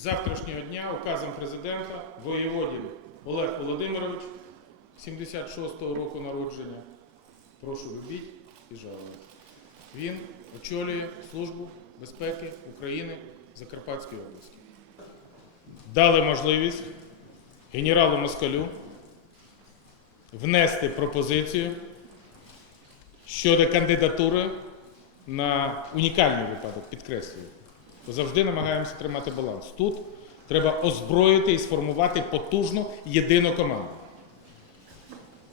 завтрашнього дня указом президента воєводін Олег Володимирович, 76-го року народження. Прошу любіть і жалувати. Він очолює Службу безпеки України Закарпатської області. Дали можливість генералу Москалю внести пропозицію щодо кандидатури на унікальний випадок, підкреслюю. Завжди намагаємося тримати баланс. Тут треба озброїти і сформувати потужну єдину команду.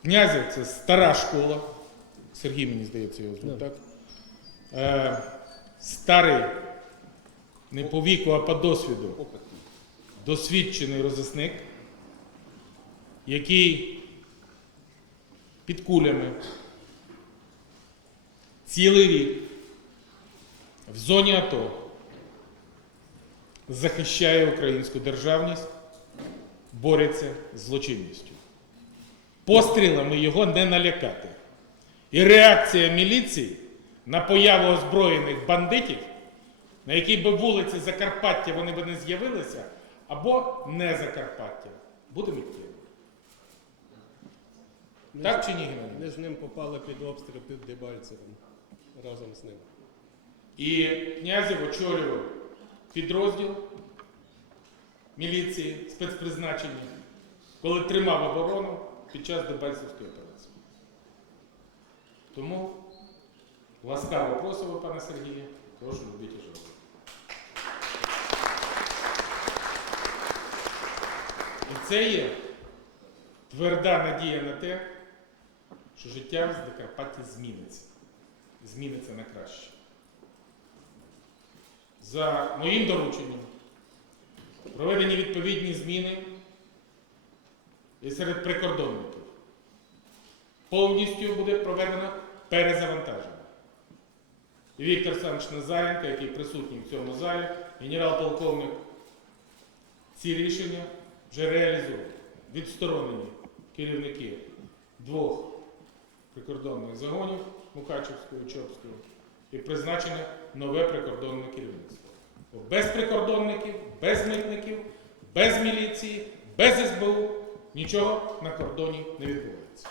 Князів це стара школа. Сергій, мені здається, його звуть, так? Е, старий, не по віку, а по досвіду, досвідчений розісник, який під кулями цілий рік в зоні АТО захищає українську державність, бореться з злочинністю. Пострілами його не налякати. І реакція міліції на появу озброєних бандитів, на якій би вулиці Закарпаття вони би не з'явилися, або не Закарпаття, буде миттєво. Ми Так чи ні, Геннадій? Ми з ним попали під обстріл під Дебальцевим разом з ним. І князів очолював підрозділ міліції спецпризначення, коли тримав оборону під час Дебальцевської операції. Тому ласкаво просимо, пане Сергію, прошу любіть і. І це є тверда надія на те, що життя в Закарпатті зміниться. Зміниться на краще. За моїм дорученням проведені відповідні зміни і серед прикордонників. Повністю буде проведено перезавантаження. І Віктор Олександрович Назаренко, який присутній в цьому залі, генерал-полковник, ці рішення вже реалізують. Відсторонені керівники двох прикордонних загонів Мукачевського і Чопського і призначене нове прикордонне керівництво. Без прикордонників, без митників, без міліції, без СБУ нічого на кордоні не відбувається.